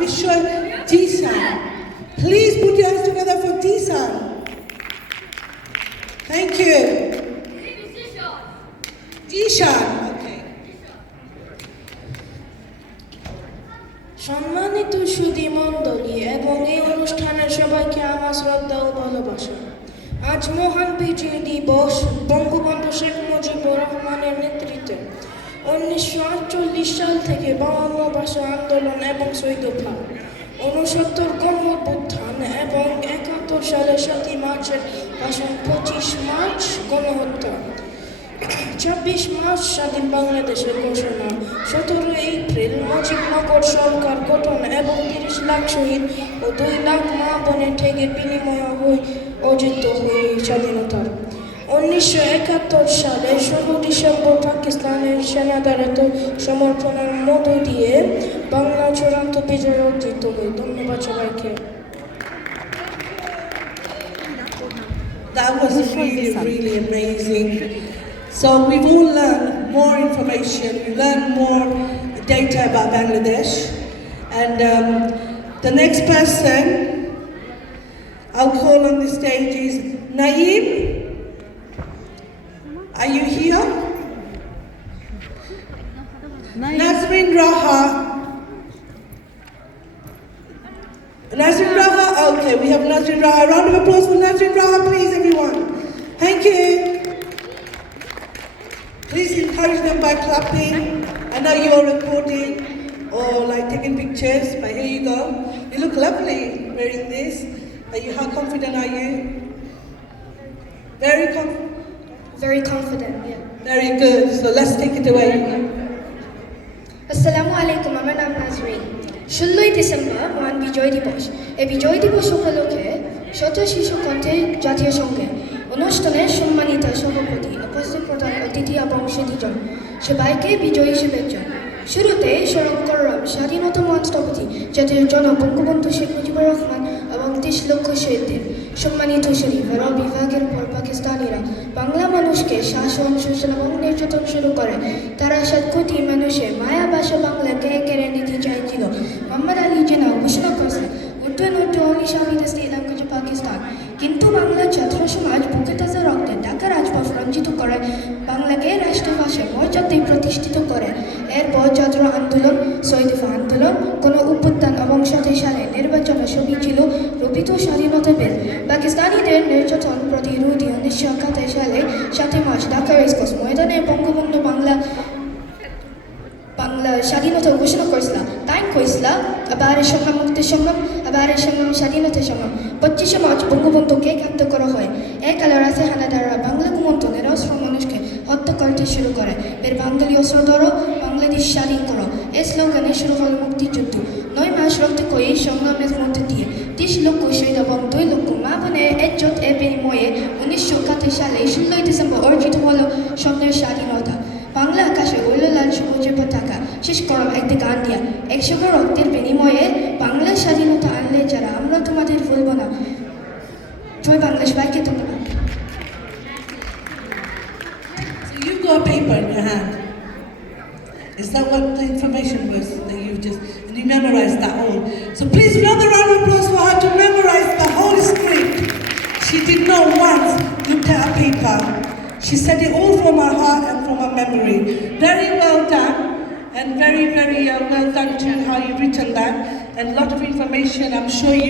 Bishoy Jisan. Please put your hands together for Jisan. Thank you. Jishan. Okay. সম্মানিত সুধী মণ্ডলী এবং এই অনুষ্ঠানের সবাইকে আমার শ্রদ্ধা ও ভালোবাসা। আজ মহান বিজয় দিবস। বঙ্গবন্ধু শেখ মুজিবুর রহমানের নেতৃত্বে 1948 সাল থেকে 52 ভাষা আন্দোলন এবং 6 দফা, 69 গণঅভ্যুত্থান এবং 71 সালের 7 মার্চের ভাষণ, 25 মার্চ গণহত্যা, 26 মার্চ স্বাধীন বাংলাদেশের ঘোষণা, 17 এপ্রিল মুজিবনগর সরকার গঠন এবং 30 লাখ শহীদ ও 2 লাখ মা বোনের ত্যাগের বিনিময়ে অর্জিত হয়ে স্বাধীনতা। 1971 সালে 16 ডিসেম্বর পাকিস্তানের সেনাদের সমর্থনের মধ্য দিয়ে বাংলা চূড়ান্ত বিজয় অর্জিত হয়। ধন্যবাদ সবাইকে। That was really amazing. So we've all learned more information, we learned more data about Bangladesh. And the next person I'll call on the stage is Naeem. Are you here? Nazrin Raha. Nazrin Raha? Okay, we have Nazrin Raha. A round of applause for Nazrin Raha, please, everyone. Thank you. Please encourage them by clapping. I know you're recording or like taking pictures, but here you go. You look lovely wearing this. How confident are you? Very confident. Very confident, yeah. Very good. So let's take it away. আসসালামু আলাইকুম, আমার নাম Nazrin. 16 December মহান বিজয় দিবস। এই বিজয় দিবস উপলক্ষে শত শিশু কণ্ঠে জাতীয় সঙ্গে অনুষ্ঠানের সম্মানিত সভাপতি, উপস্থিত প্রধান অতিথি এবং সুধীজন সবাইকে বিজয়ী শুভেচ্ছা। শুরুতে স্মরণ করলাম স্বাধীনতা মহান স্থপতি জাতির জনক বঙ্গবন্ধু শেখ মুজিবুর রহমান এবং 30 লক্ষ শহীদদের। সম্মানিত শরীফ বিভাগের পর পাকিস্তানিরা বাংলা মানুষকে শাসন, শোষণ এবং নির্যাতন শুরু করে। তারা 7 কোটি মানুষের মায়া ভাষা বাংলাকে কেড়ে নিতে চাইছিল। মোহাম্মদ আলী জিন্না ঘোষণা করেছে only shall be the state language of Pakistan. কিন্তু বাংলা ছাত্র সমাজ বুকে তাজা রক্তে ঢাকা রাজপথ রঞ্জিত করে বাংলাকে রাষ্ট্রভাষার মর্যাদায় প্রতিষ্ঠিত করে। এরপর ছাত্র আন্দোলন, 6 দফা আন্দোলন, কোন অভ্যুত্থান এবং 7 সালে নির্বাচনের ছবি ছিল রূপিত স্বাধীনতা বিল। পাকিস্তানিদের নির্যাতন প্রতিরোধে 1971 সালে 7 মার্চ ঢাকা রেসকোর্স ময়দানে বঙ্গবন্ধু বাংলা স্বাধীনতা ঘোষণা করেছিল। তাই কইছিল আবারের সংগ্রাম, মুক্তির সংগ্রাম, আবারের সংগ্রাম, স্বাধীনতার সংগ্রাম। 25 মার্চ বঙ্গবন্ধুকে গ্রেপ্তার করা হয়। কালো রাতে হানাদাররা বাংলা ঘুমন্ত নিরস্ত্র মানুষকে হত্যা করতে শুরু করে। এর বাঙালি অস্ত্র ধরো, বাংলাদেশ স্বাধীন করো, এই স্লোগানে শুরু হল মুক্তিযুদ্ধ। 9 মাস রক্তক্ষয়ী সংগ্রামের মধ্যে দিয়ে 30 লক্ষ শহীদ এবং 2 লক্ষ মা বোনের ইজ্জত এর বিনিময়ে 1971 সালে 16 ডিসেম্বর অর্জিত হল স্বপ্নের স্বাধীনতা। বাংলা আকাশে উড়ল লাল সবুজের পতাকা। শেষ করো একটি গান দিয়া, 100 রক্তের বিনিময়ে বাংলার স্বাধীনতা আনলে যারা, আমরা তোমাদের ভুলব না। জয় বাংলা, সবাইকে ধন্যবাদ। So you've got a paper in your hand. Is that what the information was that you just, and you memorized that all? So please another round of applause for her to memorize the whole script. She did not once look at a paper. She said it all from her heart and from her memory. Very well done, and very well done to how you've written that, and a lot of information I'm sure you